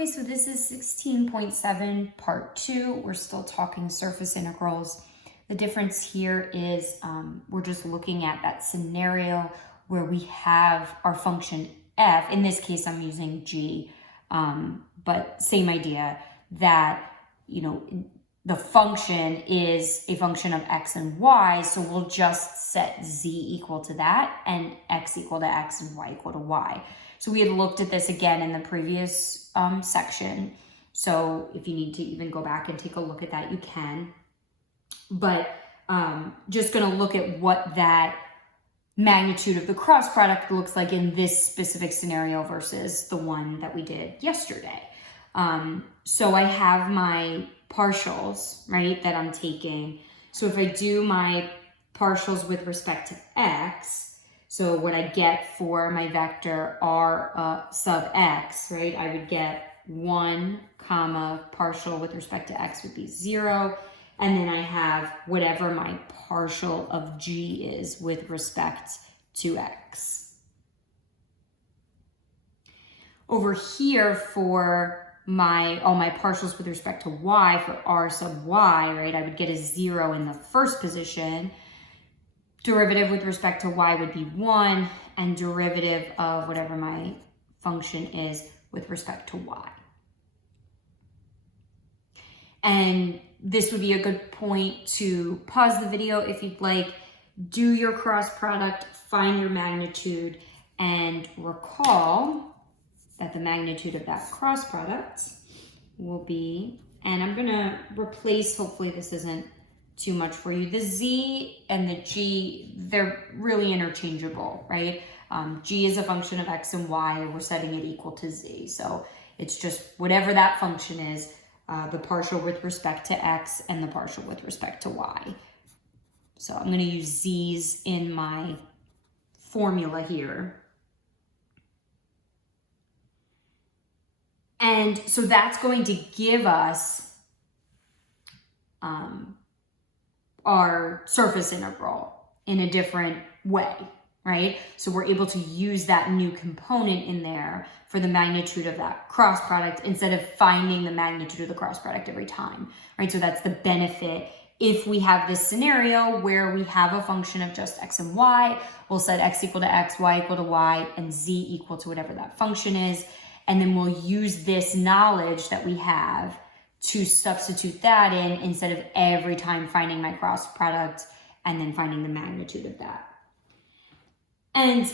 Okay, so this is 16.7 part 2. We're still talking surface integrals. The difference here is we're just looking at that scenario where we have our function f. In this case, I'm using g, but same idea that, the function is a function of x and y, so we'll just set z equal to that and x equal to x and y equal to y. So we had looked at this again in the previous section. So if you need to even go back and take a look at that, you can. But just going to look at what that magnitude of the cross product looks like in this specific scenario versus the one that we did yesterday. So I have my partials, right, that I'm taking. So if I do my partials with respect to x, so what I get for my vector r sub x, right, I would get 1 comma partial with respect to x would be 0. And then I have whatever my partial of g is with respect to x. Over here for all my partials with respect to y, for r sub y, right, I would get a 0 in the first position. Derivative with respect to y would be 1, and derivative of whatever my function is with respect to y. And this would be a good point to pause the video if you'd like, do your cross product, find your magnitude, and recall that the magnitude of that cross product will be, and I'm gonna replace, hopefully this isn't too much for you, the z and the g, they're really interchangeable, right? G is a function of x and y, and we're setting it equal to z. So it's just whatever that function is, the partial with respect to x and the partial with respect to y. So I'm going to use z's in my formula here. And so that's going to give us our surface integral in a different way, right? So we're able to use that new component in there for the magnitude of that cross product instead of finding the magnitude of the cross product every time, right? So that's the benefit. If we have this scenario where we have a function of just x and y, we'll set x equal to x, y equal to y, and z equal to whatever that function is. And then we'll use this knowledge that we have to substitute that in instead of every time finding my cross product and then finding the magnitude of that. And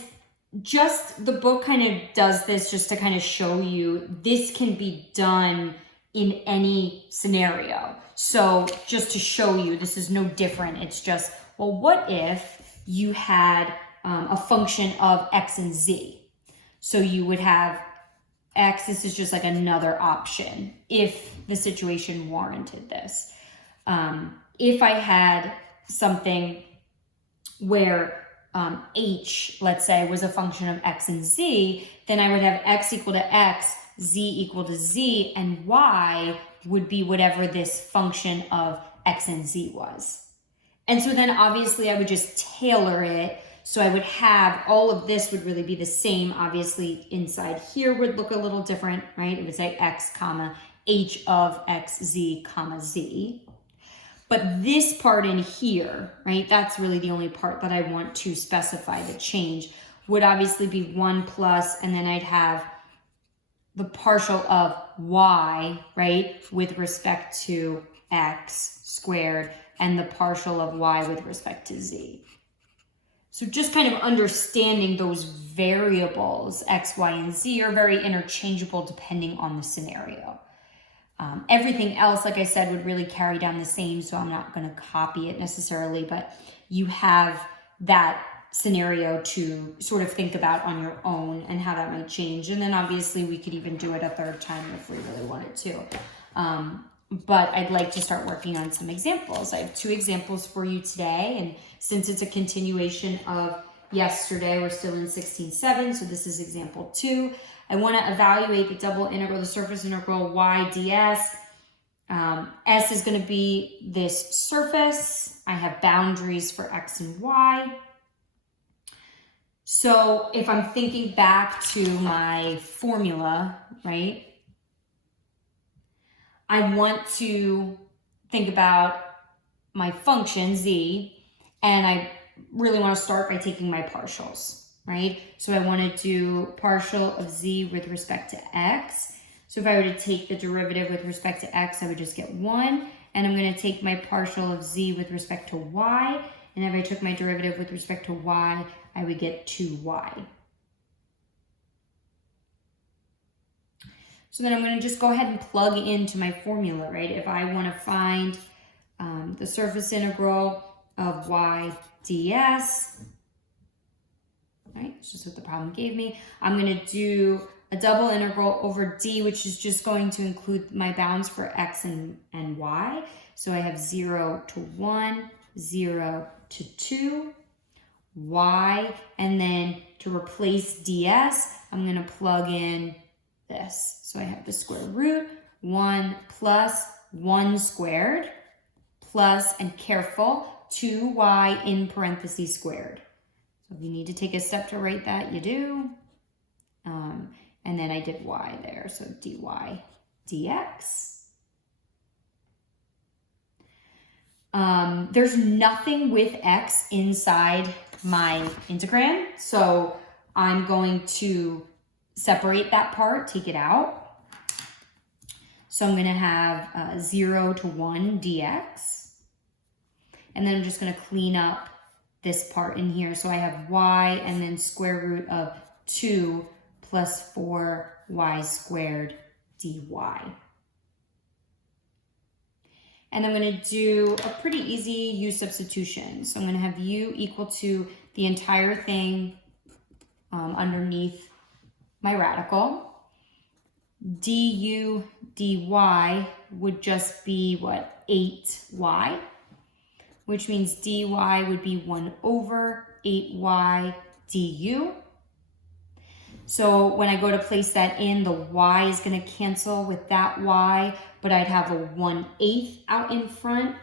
just the book kind of does this just to kind of show you this can be done in any scenario. So just to show you, this is no different. It's just, well, what if you had a function of x and z? So you would have x, this is just like another option if the situation warranted this. If I had something where h, let's say, was a function of x and z, then I would have x equal to x, z equal to z, and y would be whatever this function of x and z was. And so then obviously I would just tailor it. So I would have all of this would really be the same. Obviously inside here would look a little different, right? It would say x comma h of x z comma z. But this part in here, right, that's really the only part that I want to specify the change, would obviously be 1 plus, and then I'd have the partial of y, right, with respect to x squared, and the partial of y with respect to z. So just kind of understanding those variables, x, y, and z, are very interchangeable depending on the scenario. Everything else, like I said, would really carry down the same, so I'm not going to copy it necessarily, but you have that scenario to sort of think about on your own and how that might change. And then obviously we could even do it a third time if we really wanted to. But I'd like to start working on some examples. I have 2 examples for you today, and since it's a continuation of yesterday, we're still in 16.7, so this is example 2. I want to evaluate the double integral, the surface integral y ds. S is going to be this surface. I have boundaries for x and y. So if I'm thinking back to my formula, right, I want to think about my function z, and I really want to start by taking my partials, right? So I want to do partial of z with respect to x. So if I were to take the derivative with respect to x, I would just get 1. And I'm going to take my partial of z with respect to y. And if I took my derivative with respect to y, I would get 2y. So then I'm going to just go ahead and plug into my formula, right? If I want to find the surface integral of y ds, right? It's just what the problem gave me. I'm going to do a double integral over d, which is just going to include my bounds for x and y. So I have 0 to 1, 0 to 2, y, and then to replace ds, I'm going to plug in this. So I have the square root, 1 plus 1 squared, plus, and careful, 2y in parentheses squared. So if you need to take a step to write that, you do. And then I did y there, so dy dx. There's nothing with x inside my integrand, so I'm going to separate that part, take it out. So I'm going to have 0 to 1 dx. And then I'm just going to clean up this part in here. So I have y and then square root of 2 plus 4y squared dy. And I'm going to do a pretty easy u substitution. So I'm going to have u equal to the entire thing underneath my radical. Du dy would just be, what, 8y, which means dy would be 1 over 8y du. So when I go to place that in, the y is going to cancel with that y, but I'd have a 1/8 out in front.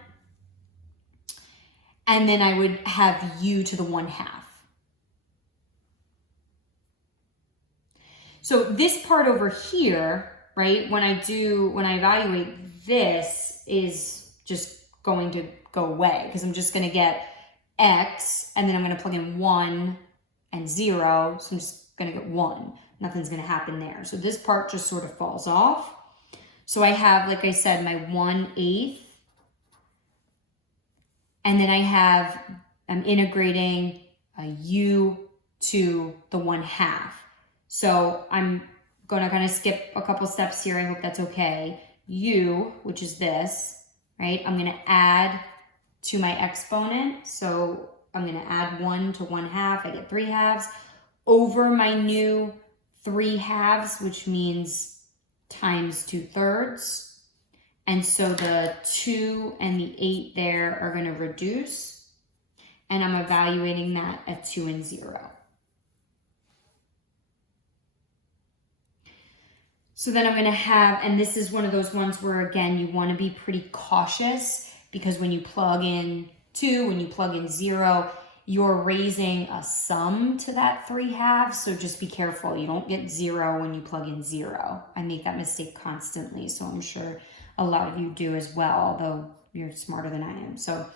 And then I would have u to the 1/2. So this part over here, right, when I evaluate this, is just going to go away because I'm just going to get x, and then I'm going to plug in 1 and 0, so I'm just going to get 1. Nothing's going to happen there. So this part just sort of falls off. So I have, like I said, my 1/8, and then I'm integrating a u to the 1/2. So I'm going to kind of skip a couple steps here. I hope that's okay. U, which is this, right? I'm going to add to my exponent. So I'm going to add 1 to 1/2. I get 3/2 over my new 3/2, which means times 2/3. And so the 2 and the 8 there are going to reduce. And I'm evaluating that at 2 and 0. So then I'm going to have, and this is one of those ones where, again, you want to be pretty cautious because when you plug in 2, when you plug in 0, you're raising a sum to that 3/2. So just be careful. You don't get 0 when you plug in 0. I make that mistake constantly. So I'm sure a lot of you do as well, although you're smarter than I am. So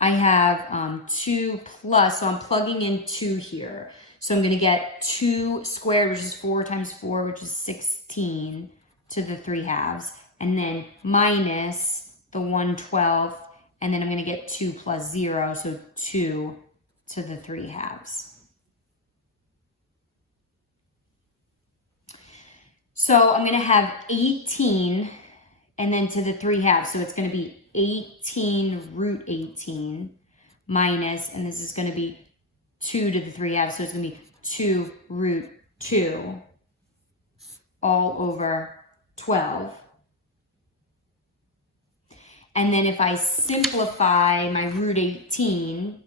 I have 2 plus, so I'm plugging in 2 here. So I'm going to get 2 squared, which is 4 times 4, which is 16 to the 3/2. And then minus the 1/12. And then I'm going to get 2 plus 0, so 2 to the 3/2. So I'm going to have 18 and then to the 3/2. So it's going to be 18 root 18 minus, and this is going to be 2 to the 3/2. So it's going to be 2 root 2 all over 12. And then if I simplify my root 18,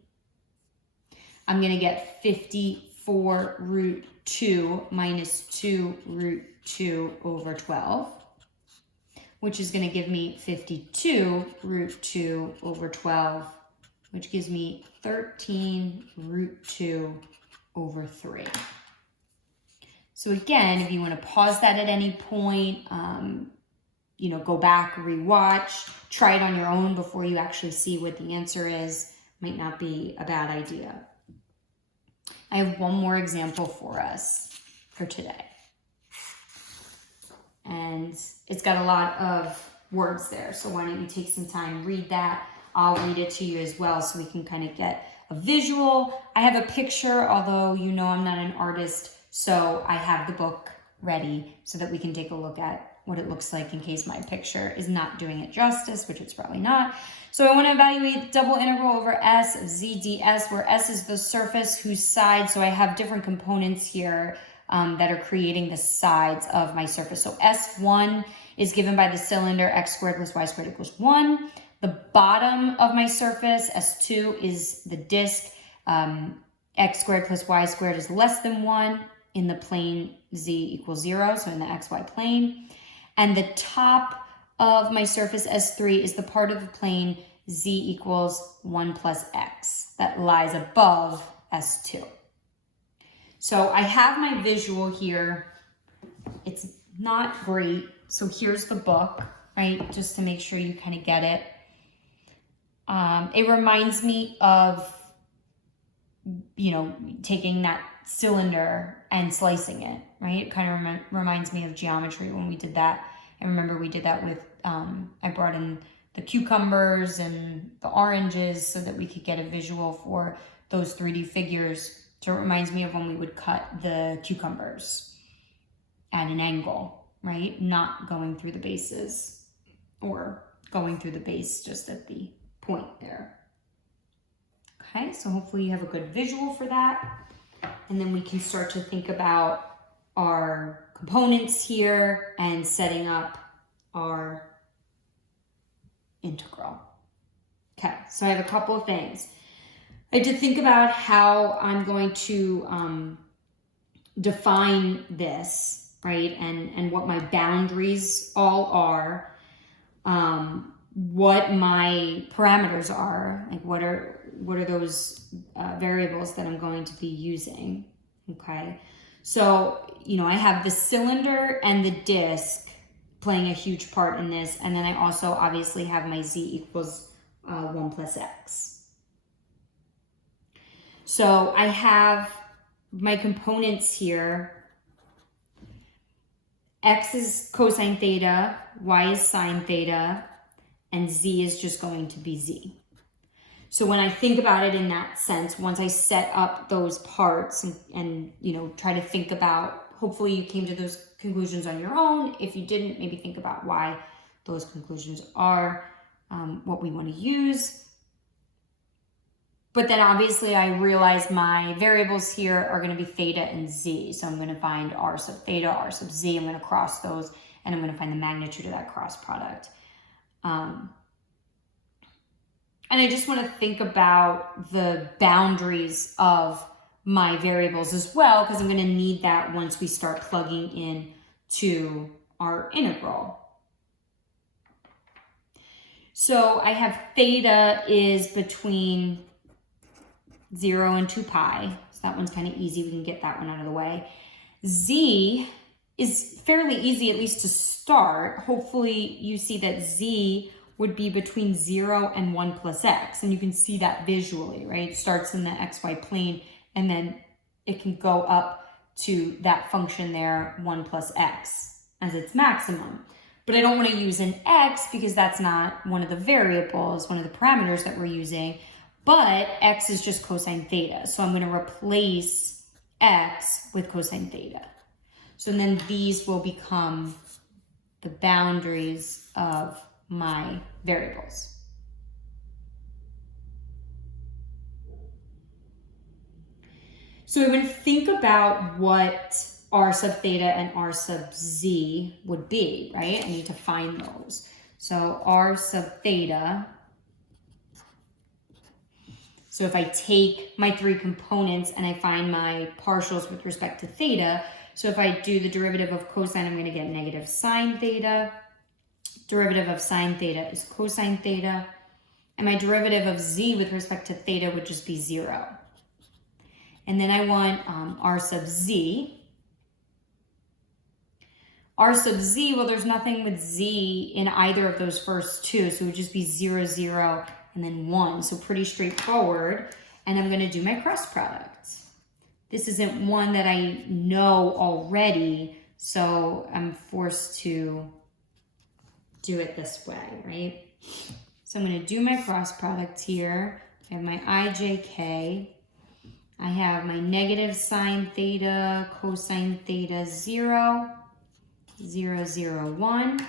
I'm going to get 54 root 2 minus 2 root 2 over 12, which is going to give me 52 root 2 over 12, which gives me 13 root 2 over 3. So again, if you want to pause that at any point, go back, rewatch, try it on your own before you actually see what the answer is. Might not be a bad idea. I have one more example for us for today. And it's got a lot of words there. So why don't you take some time, read that. I'll read it to you as well so we can kind of get a visual. I have a picture, although I'm not an artist, so I have the book ready so that we can take a look at what it looks like in case my picture is not doing it justice, which it's probably not. So I want to evaluate double integral over S of z ds, where S is the surface whose side, so I have different components here that are creating the sides of my surface. So S1 is given by the cylinder x squared plus y squared equals 1. The bottom of my surface, S2, is the disk. X squared plus y squared is less than 1 in the plane z equals 0, so in the xy plane. And the top of my surface, S3, is the part of the plane z equals 1 plus x that lies above S2. So I have my visual here. It's not great. So here's the book, right? Just to make sure you kind of get it. It reminds me of, taking that cylinder and slicing it, right? It kind of reminds me of geometry when we did that. I remember we did that with, I brought in the cucumbers and the oranges so that we could get a visual for those 3D figures. So it reminds me of when we would cut the cucumbers at an angle, right? Not going through the bases, or going through the base just at the point there. Okay, so hopefully you have a good visual for that. And then we can start to think about our components here and setting up our integral. Okay, so I have a couple of things. I had to think about how I'm going to define this, right? And what my boundaries all are, what my parameters are, like what are those variables that I'm going to be using, okay? So, I have the cylinder and the disc playing a huge part in this, and then I also obviously have my z equals 1 plus x. So I have my components here. X is cosine theta, y is sine theta, and z is just going to be z. So when I think about it in that sense, once I set up those parts and try to think about, hopefully you came to those conclusions on your own. If you didn't, maybe think about why those conclusions are what we want to use. But then obviously I realize my variables here are going to be theta and z. So I'm going to find r sub theta, r sub z. I'm going to cross those, and I'm going to find the magnitude of that cross product. And I just want to think about the boundaries of my variables as well, because I'm going to need that once we start plugging in to our integral. So I have theta is between 0 and 2 pi. So that one's kind of easy. We can get that one out of the way. Z is fairly easy, at least to start. Hopefully you see that z would be between 0 and 1 plus x. And you can see that visually, right? It starts in the xy plane, and then it can go up to that function there, 1 plus x, as its maximum. But I don't want to use an x because that's not one of the variables, one of the parameters that we're using. But x is just cosine theta. So I'm going to replace x with cosine theta. So then these will become the boundaries of my variables. So I'm going to think about what r sub theta and r sub z would be, right? I need to find those. So r sub theta. So if I take my 3 components and I find my partials with respect to theta, so if I do the derivative of cosine, I'm going to get negative sine theta. Derivative of sine theta is cosine theta. And my derivative of z with respect to theta would just be 0. And then I want r sub z, R sub z, well, there's nothing with z in either of those first two, so it would just be 0, 0, and then 1. So pretty straightforward. And I'm going to do my cross product. This isn't one that I know already, so I'm forced to do it this way, right? So I'm going to do my cross product here. I have my ijk. I have my negative sine theta, cosine theta, 0, 0, 0, 1.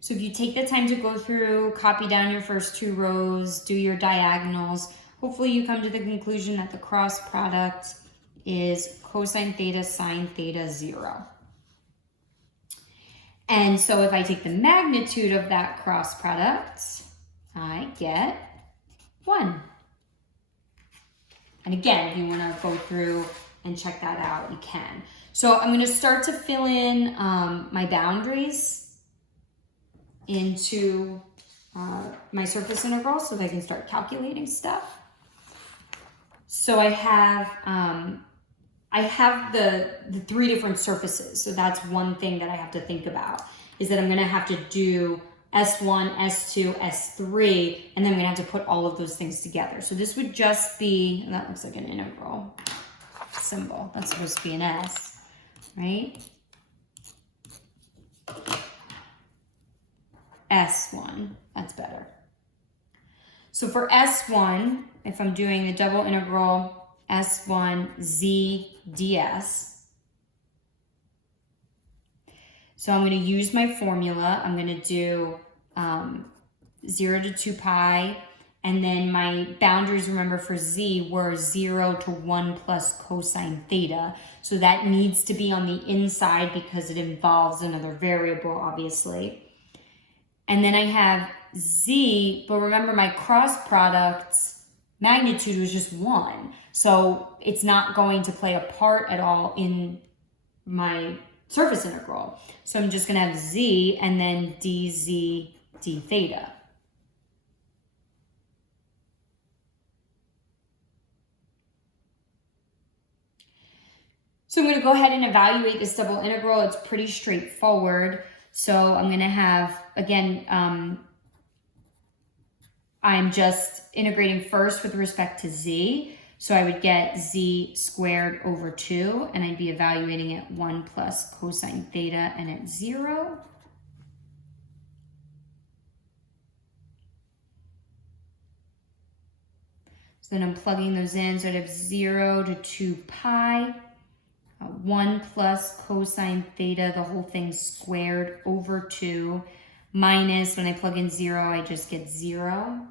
So if you take the time to go through, copy down your first two rows, do your diagonals, hopefully you come to the conclusion that the cross product is cosine theta, sine theta, 0. And so if I take the magnitude of that cross product, I get 1. And again, if you want to go through and check that out, you can. So I'm going to start to fill in my boundaries into my surface integral so that I can start calculating stuff. So I have the three different surfaces. So that's one thing that I have to think about, is that I'm going to have to do S1, S2, S3, and then I'm going to have to put all of those things together. So this would just be, and that looks like an integral symbol. That's supposed to be an S, right? S1, that's better. So for S1, if I'm doing the double integral S1 z ds, so I'm going to use my formula. I'm going to do 0 to 2 pi, and then my boundaries, remember, for z were 0 to 1 plus cosine theta. So that needs to be on the inside because it involves another variable, obviously. And then I have z, but remember my cross product's magnitude was just 1. So it's not going to play a part at all in my surface integral. So I'm just going to have z and then dz d theta. So I'm going to go ahead and evaluate this double integral. It's pretty straightforward. So I'm going to have, again, I'm just integrating first with respect to z. So I would get z squared over 2, and I'd be evaluating at 1 plus cosine theta and at 0. So then I'm plugging those in. So I'd have 0 to 2 pi. 1 plus cosine theta, the whole thing squared over 2, minus, when I plug in 0, I just get 0.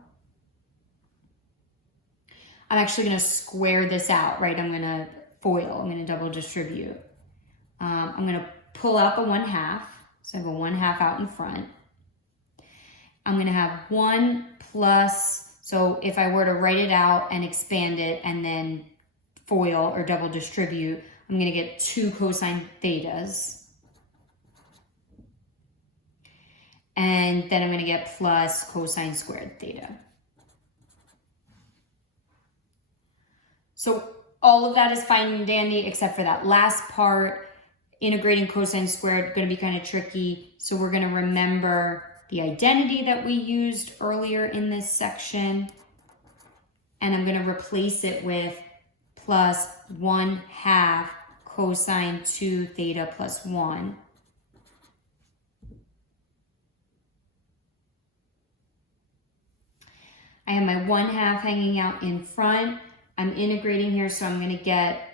I'm actually going to square this out, right? I'm going to FOIL. I'm going to double distribute. I'm going to pull out the 1/2. So I have a 1/2 out in front. I'm going to have 1 plus, so if I were to write it out and expand it and then FOIL or double distribute, I'm going to get 2 cosine thetas. And then I'm going to get plus cosine squared theta. So all of that is fine and dandy except for that last part. Integrating cosine squared, going to be kind of tricky. So we're going to remember the identity that we used earlier in this section. And I'm going to replace it with plus 1/2 cosine 2 theta plus 1. I have my 1/2 hanging out in front. I'm integrating here, so I'm going to get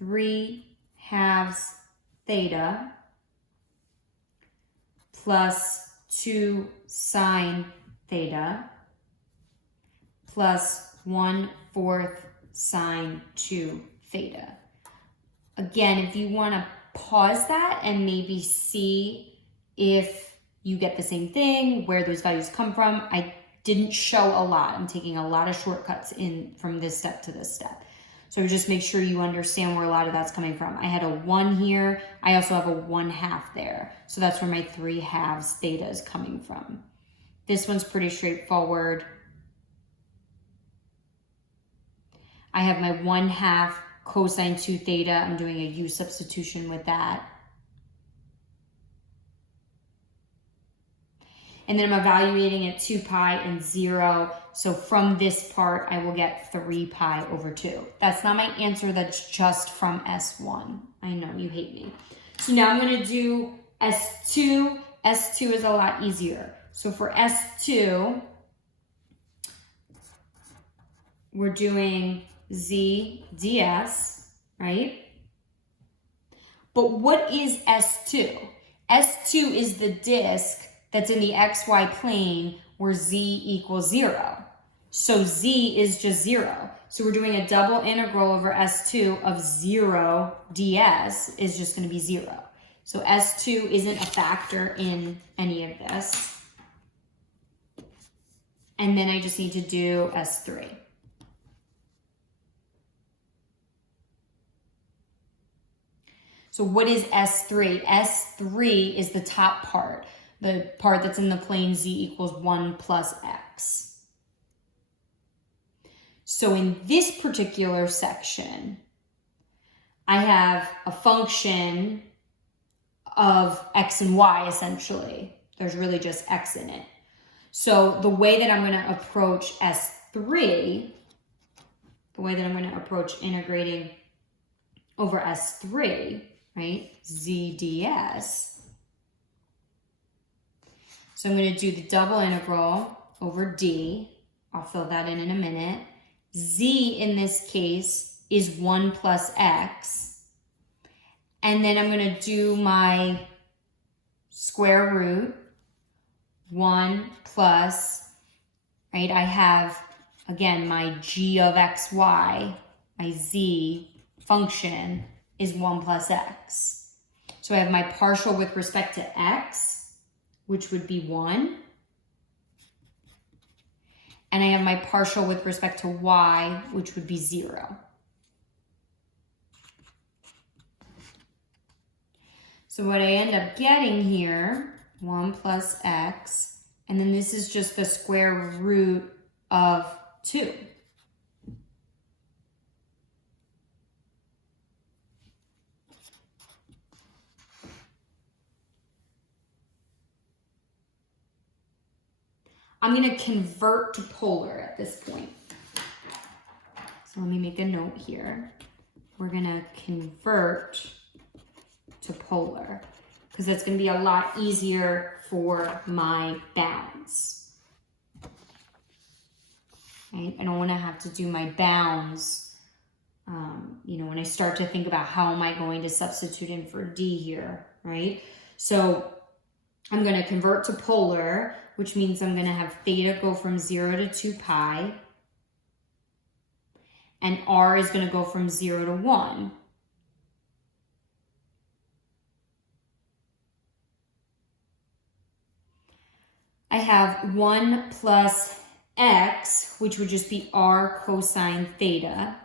3/2 theta plus 2 sine theta plus 1/4 sine 2 theta. Again, if you want to pause that and maybe see if you get the same thing, where those values come from. I didn't show a lot. I'm taking a lot of shortcuts in from this step to this step. So just make sure you understand where a lot of that's coming from. I had a 1 here. I also have a 1/2 there. So that's where my 3/2 theta is coming from. This one's pretty straightforward. I have my 1/2 cosine 2 theta. I'm doing a u substitution with that. And then I'm evaluating at 2 pi and 0. So from this part, I will get 3 pi over 2. That's not my answer. That's just from S1. I know, you hate me. So now I'm going to do S2. S2 is a lot easier. So for S2, we're doing z ds, right? But what is S2? S2 is the disk that's in the xy plane where z equals 0. So z is just 0. So we're doing a double integral over S2 of 0 ds is just going to be 0. So S2 isn't a factor in any of this. And then I just need to do S3. So what is S3? S3 is the top part, the part that's in the plane z equals 1 plus x. So in this particular section, I have a function of x and y, essentially. There's really just x in it. So the way that I'm going to approach S3, the way that I'm going to approach integrating over S3, right, z ds. So I'm going to do the double integral over d. I'll fill that in a minute. Z in this case is 1 plus x. And then I'm going to do my square root, 1 plus, right, I have, again, my g of xy, my z function is 1 plus x. So I have my partial with respect to x, which would be 1. And I have my partial with respect to y, which would be 0. So what I end up getting here, 1 plus x, and then this is just the square root of 2. I'm going to convert to polar at this point. So let me make a note here. We're going to convert to polar because that's going to be a lot easier for my bounds. Right? I don't want to have to do my bounds, when I start to think about how am I going to substitute in for d here, right? So I'm going to convert to polar, which means I'm going to have theta go from 0 to 2 pi, and r is going to go from 0 to 1. I have 1 plus x, which would just be r cosine theta.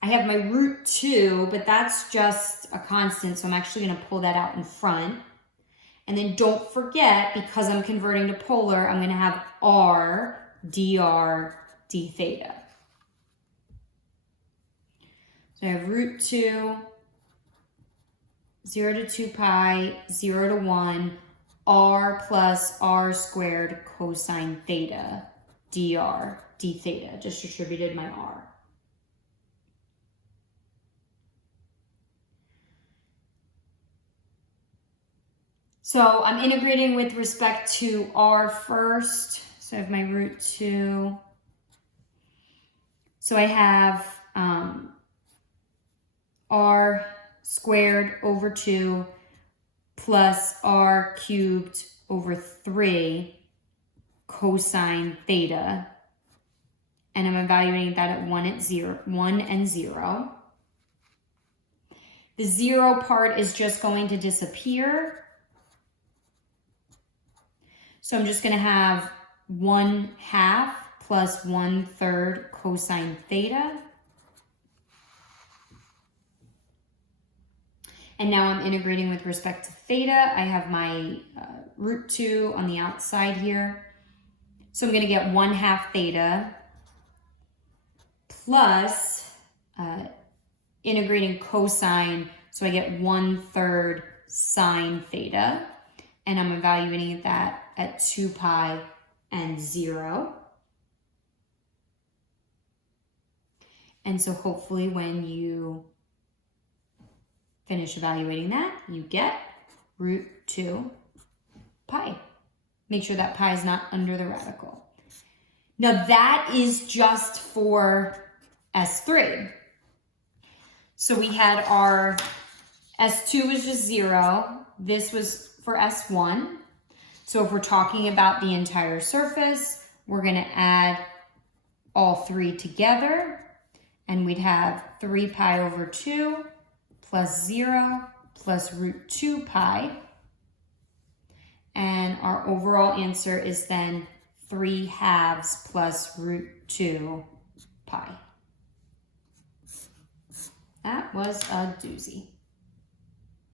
I have my root 2, but that's just a constant, so I'm actually going to pull that out in front. And then don't forget, because I'm converting to polar, I'm going to have r dr d theta. So I have root 2, 0 to 2 pi, 0 to 1, r plus r squared cosine theta, dr d theta. Just distributed my r. So I'm integrating with respect to r first. So I have my root 2. So I have r squared over 2 plus r cubed over 3 cosine theta. And I'm evaluating that at 1 and 0. The 0 part is just going to disappear. So I'm just going to have 1/2 plus 1/3 cosine theta. And now I'm integrating with respect to theta. I have my root 2 on the outside here. So I'm going to get 1/2 theta plus integrating cosine, so I get 1/3 sine theta, and I'm evaluating that at 2 pi and 0. And so hopefully when you finish evaluating that, you get root 2 pi. Make sure that pi is not under the radical. Now that is just for S3. So we had our S2 was just 0. This was for S1. So if we're talking about the entire surface, we're going to add all three together, and we'd have 3 pi over 2 plus 0 plus root 2 pi. And our overall answer is then 3/2 plus root 2 pi. That was a doozy.